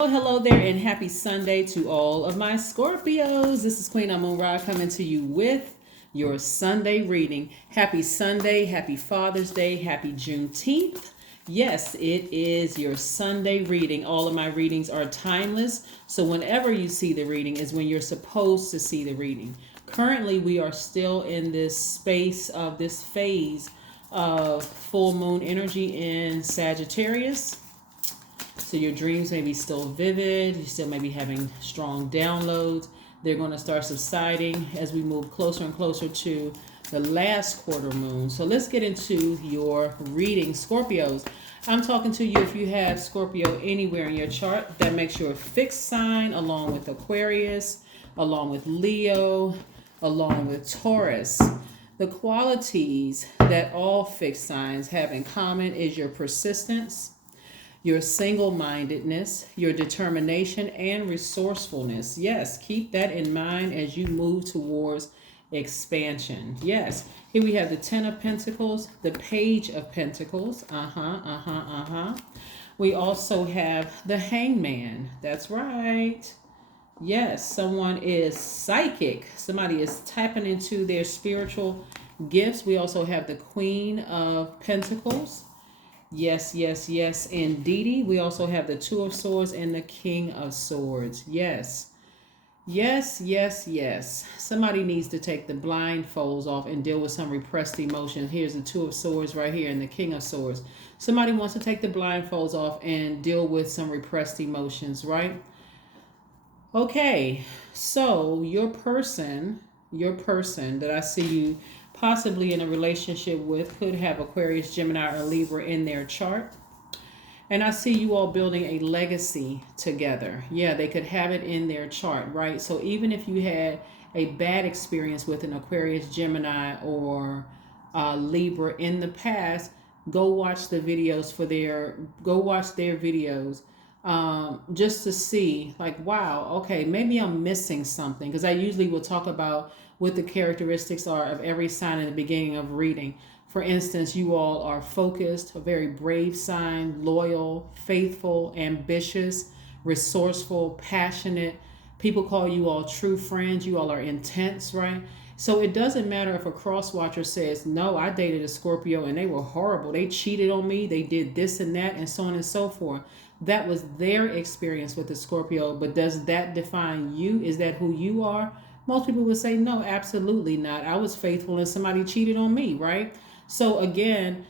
Hello there, and happy Sunday to all of my Scorpios. This is Queen Amun Ra coming to you with your Sunday reading. Happy Sunday, happy Father's Day, happy Juneteenth. Yes, it is your Sunday reading. All of my readings are timeless, so whenever you see the reading is when you're supposed to see the reading. Currently, we are still in this space of this phase of full moon energy in Sagittarius. So your dreams may be still vivid. You still may be having strong downloads. They're going to start subsiding as we move closer and closer to the last quarter moon. So let's get into your reading, Scorpios. I'm talking to you if you have Scorpio anywhere in your chart. That makes your fixed sign along with Aquarius, along with Leo, along with Taurus. The qualities that all fixed signs have in common is your persistence, your single-mindedness, your determination, and resourcefulness. Yes, keep that in mind as you move towards expansion. Yes, here we have the Ten of Pentacles, the Page of Pentacles. We also have the Hangman. That's right. Yes, someone is psychic. Somebody is tapping into their spiritual gifts. We also have the Queen of Pentacles. Yes, yes, yes, indeedy. We also have the Two of Swords and the King of Swords. Yes, yes, yes, yes. Somebody needs to take the blindfolds off and deal with some repressed emotions. Here's the Two of Swords right here and the King of Swords. Somebody wants to take the blindfolds off and deal with some repressed emotions, right? Okay, so your person that I see you possibly in a relationship with could have Aquarius, Gemini, or Libra in their chart. And I see you all building a legacy together. Yeah, they could have it in their chart, right? So even if you had a bad experience with an Aquarius, Gemini, or Libra in the past, go watch their videos just to see, like, wow, okay, maybe I'm missing something. Because I usually will talk about what the characteristics are of every sign in the beginning of reading. For instance, you all are focused, a very brave sign, loyal, faithful, ambitious, resourceful, passionate. People call you all true friends. You all are intense, right? So it doesn't matter if a cross watcher says, no, I dated a Scorpio and they were horrible. They cheated on me. They did this and that and so on and so forth. That was their experience with the Scorpio. But does that define you? Is that who you are? Most people would say, no, absolutely not. I was faithful and somebody cheated on me, right? So again,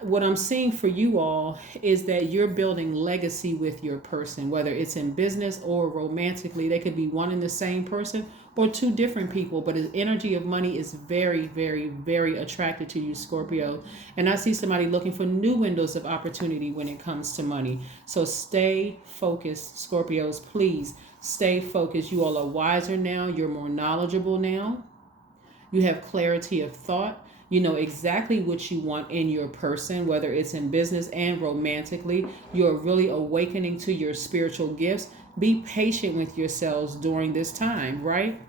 what I'm seeing for you all is that you're building legacy with your person, whether it's in business or romantically. They could be one and the same person or two different people, but the energy of money is very, very, very attracted to you, Scorpio. And I see somebody looking for new windows of opportunity when it comes to money. So stay focused, Scorpios, please stay focused. You all are wiser now. You're more knowledgeable now. You have clarity of thought. You know exactly what you want in your person, whether it's in business and romantically. You're really awakening to your spiritual gifts. Be patient with yourselves during this time, right?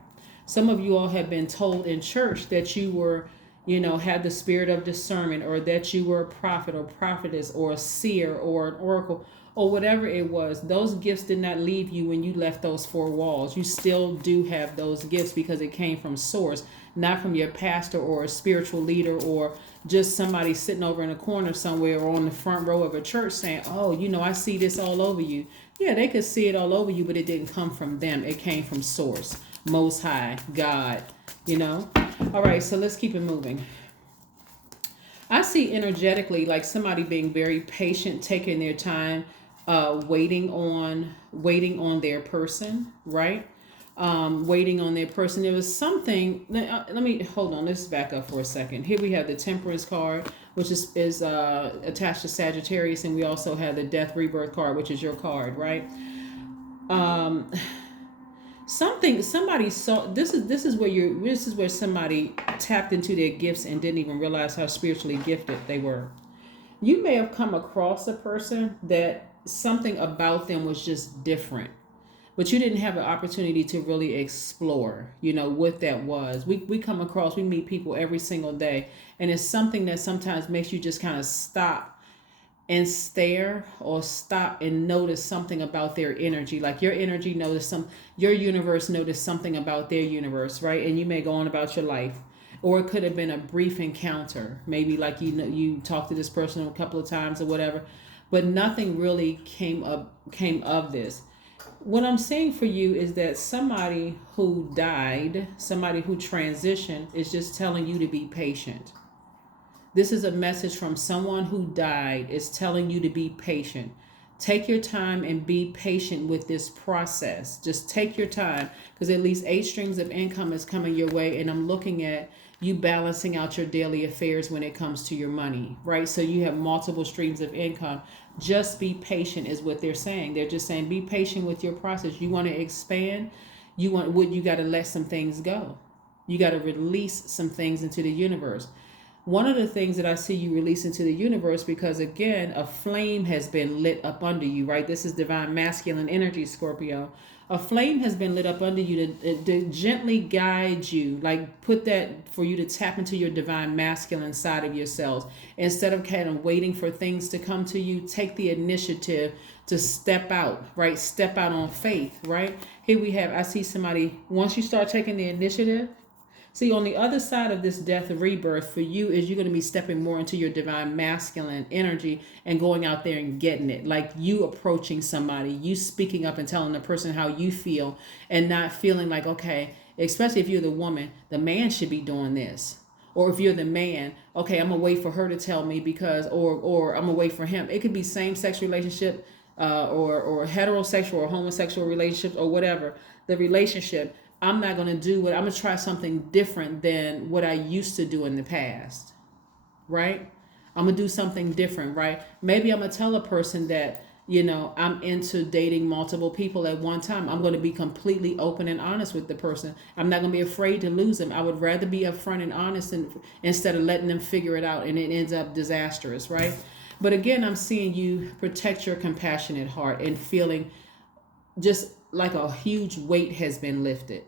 Some of you all have been told in church that you were, had the spirit of discernment, or that you were a prophet or prophetess or a seer or an oracle or whatever it was. Those gifts did not leave you when you left those four walls. You still do have those gifts because it came from source, not from your pastor or a spiritual leader or just somebody sitting over in a corner somewhere or on the front row of a church saying, oh, I see this all over you. Yeah, they could see it all over you, but it didn't come from them. It came from source, Most High, God, All right, so let's keep it moving. I see energetically like somebody being very patient, taking their time, waiting on their person, right? Waiting on their person. There was something. Let me hold on. Let's back up for a second. Here we have the Temperance card, which is attached to Sagittarius, and we also have the Death Rebirth card, which is your card, right? Somebody saw this is where somebody tapped into their gifts and didn't even realize how spiritually gifted they were. You may have come across a person that something about them was just different, but you didn't have an opportunity to really explore, what that was. We meet people every single day, and it's something that sometimes makes you just kind of stop and stare or stop and notice something about their energy. Like your energy notice your universe noticed something about their universe, right? And you may go on about your life. Or it could have been a brief encounter. Maybe like you talked to this person a couple of times or whatever, but nothing really came of this. What I'm saying for you is that somebody who died, somebody who transitioned, is just telling you to be patient. This is a message from someone who died. It's telling you to be patient. Take your time and be patient with this process. Just take your time, because at least 8 streams of income is coming your way, and I'm looking at you balancing out your daily affairs when it comes to your money, right? So you have multiple streams of income. Just be patient is what they're saying. They're just saying be patient with your process. You want to expand, you got to let some things go. You got to release some things into the universe. One of the things that I see you release into the universe, because again, a flame has been lit up under you, right? This is divine masculine energy, Scorpio. A flame has been lit up under you to gently guide you, like put that for you to tap into your divine masculine side of yourselves. Instead of kind of waiting for things to come to you, take the initiative to step out, right? Step out on faith, right? Here we have, I see somebody, once you start taking the initiative, see, on the other side of this death and rebirth for you is you're going to be stepping more into your divine masculine energy and going out there and getting it. Like you approaching somebody, you speaking up and telling the person how you feel, and not feeling like, okay, especially if you're the woman, the man should be doing this. Or if you're the man, okay, I'm gonna wait for her to tell me because, or I'm gonna wait for him. It could be same sex relationship, or heterosexual or homosexual relationships or whatever the relationship. I'm not going to do what I'm going to try something different than what I used to do in the past, right? I'm going to do something different, right? Maybe I'm going to tell a person that, I'm into dating multiple people at one time. I'm going to be completely open and honest with the person. I'm not going to be afraid to lose them. I would rather be upfront and honest instead of letting them figure it out and it ends up disastrous, right? But again, I'm seeing you protect your compassionate heart and feeling just like a huge weight has been lifted,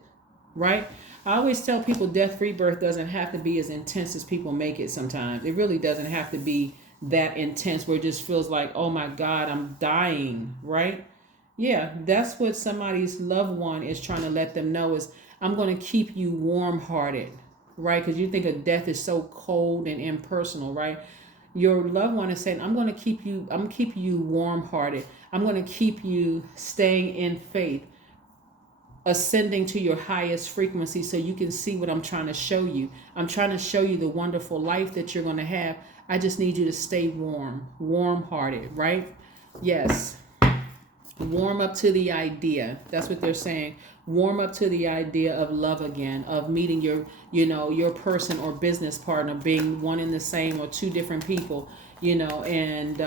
right? I always tell people death rebirth doesn't have to be as intense as people make it sometimes. It really doesn't have to be that intense where it just feels like, oh my God, I'm dying, right? Yeah, that's what somebody's loved one is trying to let them know is I'm going to keep you warm hearted, right? Because you think of death is so cold and impersonal, right? Your loved one is saying, I'm keeping you warm hearted. I'm going to keep you staying in faith, ascending to your highest frequency so you can see what I'm trying to show you. I'm trying to show you the wonderful life that you're going to have. I just need you to stay warm hearted, right? Yes. Warm up to the idea. That's what they're saying. Warm up to the idea of love again, of meeting your person or business partner, being one and the same or two different people, and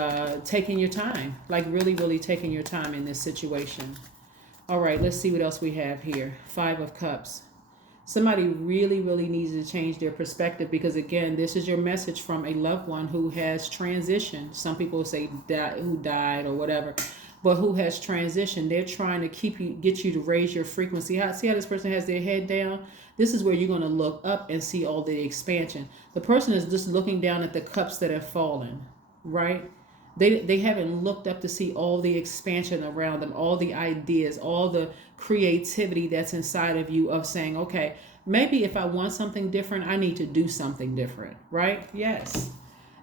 taking your time, like really, really taking your time in this situation. All right, let's see what else we have here. 5 of Cups. Somebody really, really needs to change their perspective because, again, this is your message from a loved one who has transitioned. Some people say who died or whatever, but who has transitioned. They're trying to get you to raise your frequency. See how this person has their head down? This is where you're going to look up and see all the expansion. The person is just looking down at the cups that have fallen, right? They haven't looked up to see all the expansion around them, all the ideas, all the creativity that's inside of you of saying, okay, maybe if I want something different, I need to do something different, right? Yes.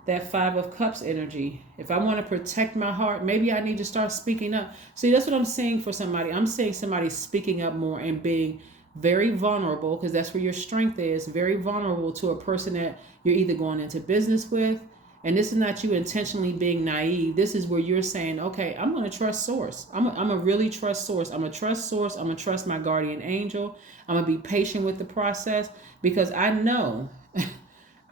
That 5 of Cups energy. If I want to protect my heart, maybe I need to start speaking up. See, that's what I'm saying for somebody. I'm saying somebody speaking up more and being very vulnerable, because that's where your strength is, very vulnerable to a person that you're either going into business with. And this is not you intentionally being naive. This is where you're saying, okay, I'm going to trust source. I'm going to really trust source. I'm going to trust source. I'm going to trust my guardian angel. I'm going to be patient with the process because I know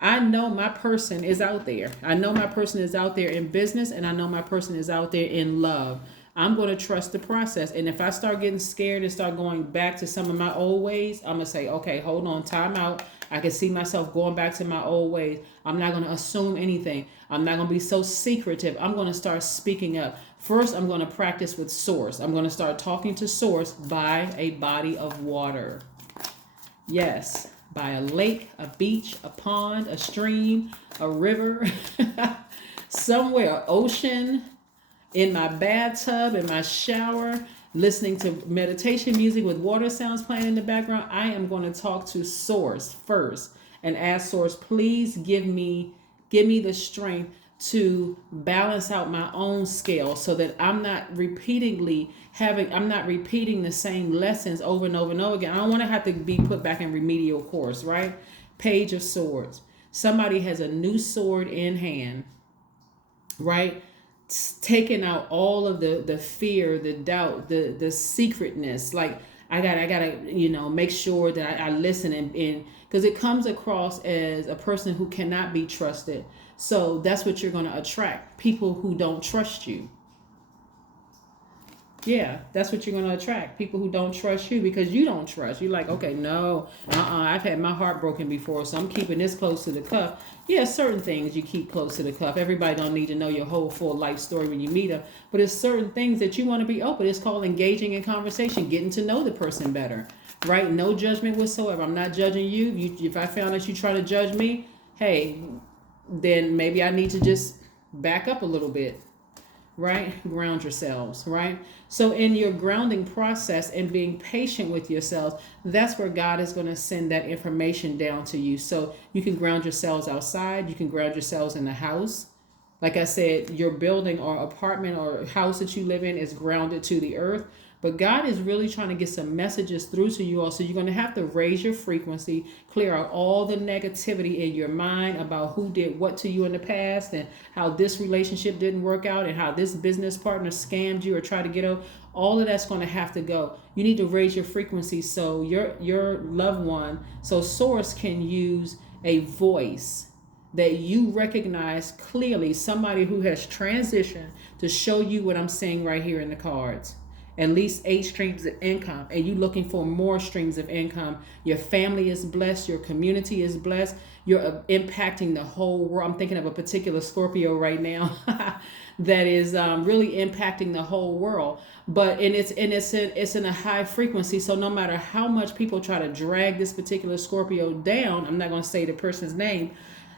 my person is out there. I know my person is out there in business, and I know my person is out there in love. I'm going to trust the process. And if I start getting scared and start going back to some of my old ways, I'm going to say, okay, hold on, time out. I can see myself going back to my old ways. I'm not going to assume anything. I'm not going to be so secretive. I'm going to start speaking up. First, I'm going to practice with source. I'm going to start talking to source by a body of water. Yes, by a lake, a beach, a pond, a stream, a river. somewhere, ocean, in my bathtub, in my shower, listening to meditation music with water sounds playing in the background. I am going to talk to Source first and ask Source, please give me the strength to balance out my own scale so that I'm not repeating the same lessons over and over and over again. I don't want to have to be put back in remedial course, right? Page of Swords. Somebody has a new sword in hand, right? Taking out all of the fear, the doubt, the secretness. Like I gotta make sure that I listen, and because it comes across as a person who cannot be trusted. So that's what you're going to attract, people who don't trust you. Yeah, that's what you're going to attract, people who don't trust you because you don't trust. You're like, okay, no, I've had my heart broken before, so I'm keeping this close to the cuff. Yeah, certain things you keep close to the cuff. Everybody don't need to know your whole full life story when you meet them, but it's certain things that you want to be open. It's called engaging in conversation, getting to know the person better, right? No judgment whatsoever. I'm not judging you. If I found that you try to judge me, hey, then maybe I need to just back up a little bit, right? Ground yourselves, right? So in your grounding process and being patient with yourselves, that's where God is going to send that information down to you. So you can ground yourselves outside, you can ground yourselves in the house. Like I said, your building or apartment or house that you live in is grounded to the earth. But God is really trying to get some messages through to you all. So you're going to have to raise your frequency, clear out all the negativity in your mind about who did what to you in the past and how this relationship didn't work out and how this business partner scammed you or tried to get over. All of that's going to have to go. You need to raise your frequency so your loved one, so Source can use a voice that you recognize clearly, somebody who has transitioned to show you what I'm saying right here in the cards. At least 8 streams of income, and you looking for more streams of income. Your family is blessed, your community is blessed, you're impacting the whole world. I'm thinking of a particular Scorpio right now that is really impacting the whole world. But it's in a high frequency. So no matter how much people try to drag this particular Scorpio down, I'm not going to say the person's name,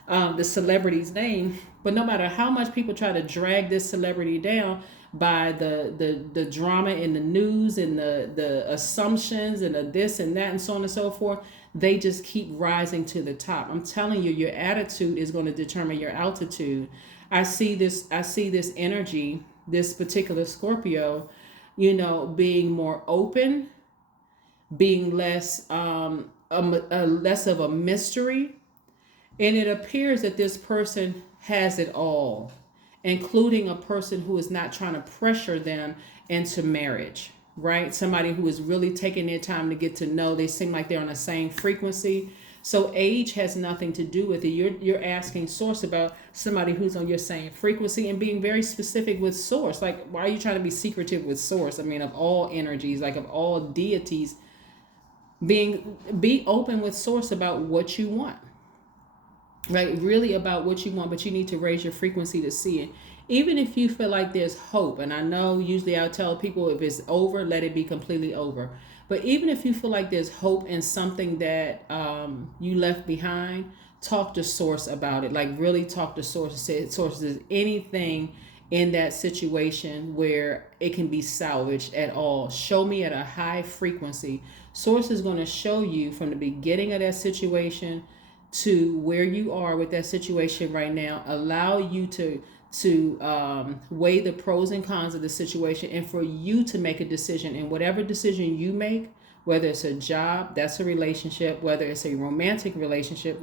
the celebrity's name, but no matter how much people try to drag this celebrity down by the drama in the news and the assumptions and the this and that and so on and so forth, they just keep rising to the top. I'm telling you, your attitude is going to determine your altitude. I see this energy, this particular Scorpio, being more open, being less less of a mystery. And it appears that this person has it all, including a person who is not trying to pressure them into marriage, right? Somebody who is really taking their time to get to know. They seem like they're on the same frequency. So age has nothing to do with it. You're asking Source about somebody who's on your same frequency and being very specific with Source. Like, why are you trying to be secretive with Source? I mean, of all energies, like of all deities, be open with Source about what you want. Right, really about what you want, but you need to raise your frequency to see it. Even if you feel like there's hope, and I know usually I'll tell people if it's over, let it be completely over. But even if you feel like there's hope in something that you left behind, talk to Source about it. Like really talk to Source. Say, Source, is anything in that situation where it can be salvaged at all? Show me at a high frequency. Source is going to show you from the beginning of that situation to where you are with that situation right now, allow you to weigh the pros and cons of the situation, and for you to make a decision. And whatever decision you make, whether it's a job, that's a relationship, whether it's a romantic relationship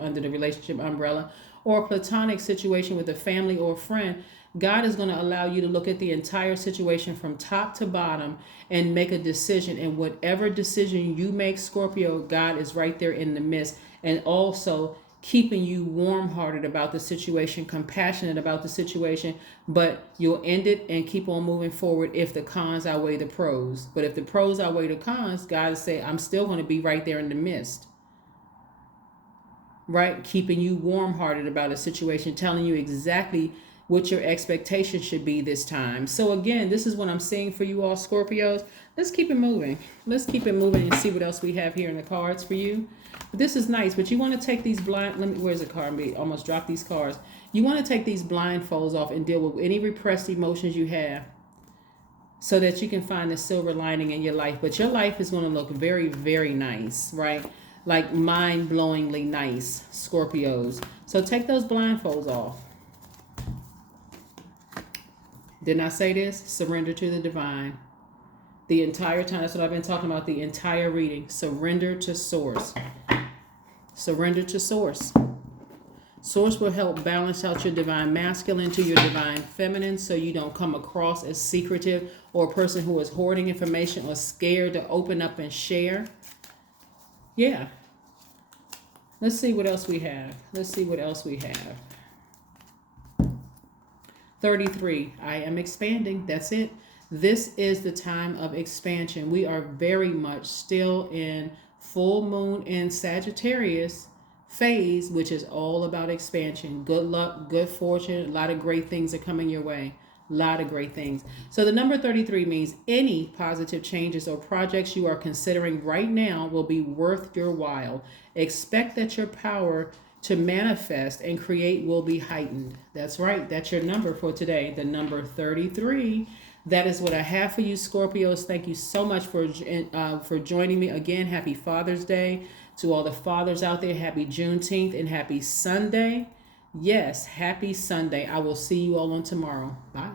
under the relationship umbrella, or a platonic situation with a family or a friend, God is going to allow you to look at the entire situation from top to bottom and make a decision. And whatever decision you make, Scorpio, God is right there in the midst, and also keeping you warm-hearted about the situation, compassionate about the situation, but you'll end it and keep on moving forward if the cons outweigh the pros. But if the pros outweigh the cons, God is saying, I'm still going to be right there in the midst. Right? Keeping you warm-hearted about a situation, telling you exactly what your expectation should be this time. So again, this is what I'm seeing for you all, Scorpios. Let's keep it moving. Let's keep it moving and see what else we have here in the cards for you. But this is nice, but you want to take these blind, where's the card? I almost dropped these cards. You want to take these blindfolds off and deal with any repressed emotions you have so that you can find the silver lining in your life. But your life is going to look very, very nice, right? Like mind-blowingly nice, Scorpios. So take those blindfolds off. Didn't I say this? Surrender to the divine. The entire time, that's what I've been talking about the entire reading. Surrender to source. Surrender to source. Source will help balance out your divine masculine to your divine feminine so you don't come across as secretive or a person who is hoarding information or scared to open up and share. Yeah. Let's see what else we have. Let's see what else we have. 33. I am expanding. That's it. This is the time of expansion. We are very much still in full moon in Sagittarius phase, which is all about expansion. Good luck, good fortune. A lot of great things are coming your way. A lot of great things. So the number 33 means any positive changes or projects you are considering right now will be worth your while. Expect that your power to manifest and create will be heightened. That's right. That's your number for today. The number 33. That is what I have for you, Scorpios. Thank you so much for joining me again. Happy Father's Day to all the fathers out there. Happy Juneteenth and happy Sunday. Yes, happy Sunday. I will see you all on tomorrow. Bye.